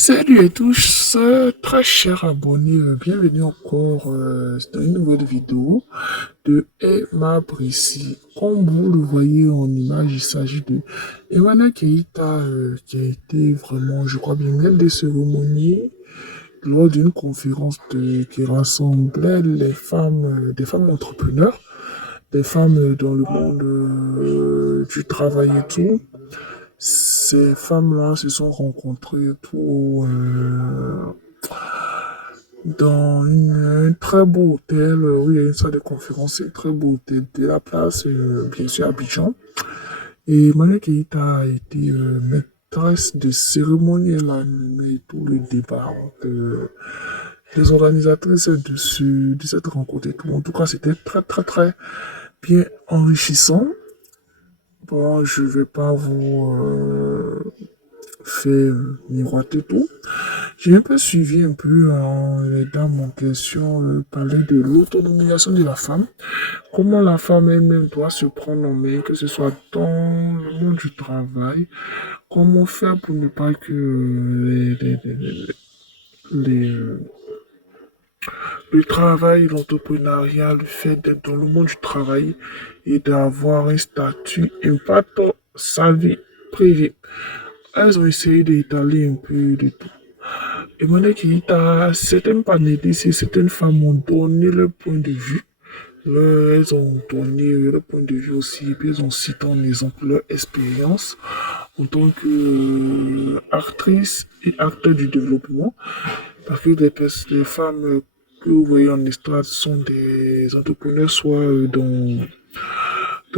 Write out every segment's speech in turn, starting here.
Salut à tous, très chers abonnés, bienvenue encore dans une nouvelle vidéo de Emma Brissi. Comme vous le voyez en image, il s'agit de Emmanuel Keïta qui a été vraiment, je crois bien, l'une des cérémonies lors d'une conférence qui rassemblait les femmes, des femmes entrepreneurs, des femmes dans le monde du travail et tout. Ces femmes-là se sont rencontrées tout dans un très beau hôtel, où il y a une salle de conférence, un très beau hôtel de la place, bien sûr, à Abidjan. Et Maya Keïta a été maîtresse de cérémonie, elle a animé tout le débat entre les organisatrices de cette rencontre et tout. En tout cas, c'était très, très, très bien enrichissant. Bon, je vais pas vous faire miroiter tout. J'ai un peu suivi un peu les dames en question parler de l'autonomisation de la femme, comment la femme elle-même doit se prendre en main, que ce soit dans le monde du travail, comment faire pour ne pas que le travail, l'entrepreneuriat, le fait d'être dans le monde du travail et d'avoir un statut impactant sa vie privée. Elles ont essayé d'étaler un peu de tout. Emmanuel Keïta, certaines panélistes et certaines femmes ont donné leur point de vue. Elles ont donné leur point de vue aussi, et puis elles ont cité en exemple leur expérience en tant qu'actrice et acteur du développement. Parce que les femmes que vous voyez en histoire sont des entrepreneurs, soit dans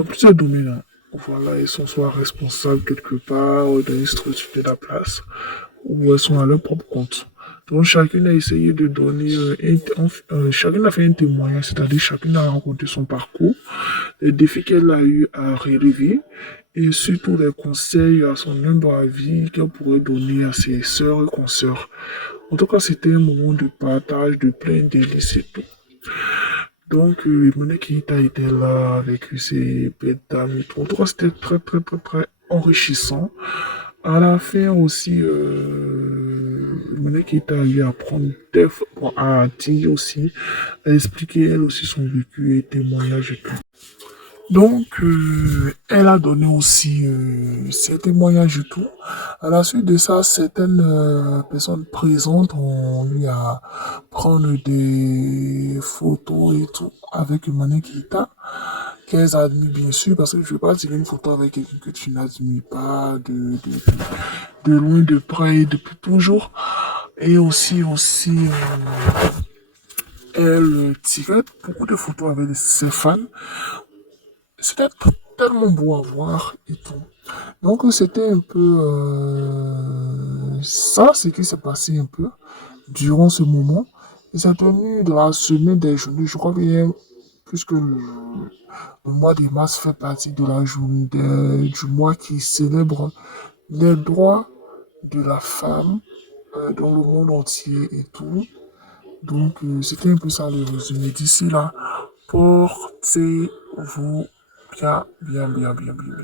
plusieurs domaines, hein. Voilà, elles sont soit responsables quelque part, dans une structure de la place, ou elles sont à leur propre compte. Donc chacune a essayé de donner, chacune a fait un témoignage, c'est-à-dire chacune a raconté son parcours, les défis qu'elle a eu à relever, et surtout les conseils à son humble avis qu'elle pourrait donner à ses sœurs et consoeurs. En tout cas, c'était un moment de partage, de plein délices et tout. Donc, Monique Keïta était là avec ses bêtes dames et tout. En tout cas, c'était très, très, très, très enrichissant. À la fin aussi, Monique Keïta a eu à prendre bon, à dire aussi, à expliquer elle aussi son vécu et témoignage et tout. Donc, elle a donné aussi ses témoignages et tout. À la suite de ça, certaines personnes présentes ont eu à prendre des photos et tout avec Emmanuel Keïta, qu'elles admirent bien sûr, parce que je ne veux pas tirer une photo avec quelqu'un que tu n'admires pas de loin, de près et depuis toujours. Et aussi, elle tirait beaucoup de photos avec ses fans. C'était tellement beau à voir et tout. Donc c'était un peu ça, ce qui s'est passé un peu durant ce moment. Et c'est tenu de la semaine des journées, je crois bien, puisque le mois de mars fait partie de la journée du mois qui célèbre les droits de la femme dans le monde entier et tout. Donc c'était un peu ça le résumé. D'ici là, portez-vous bien, bien, bien, bien, bien.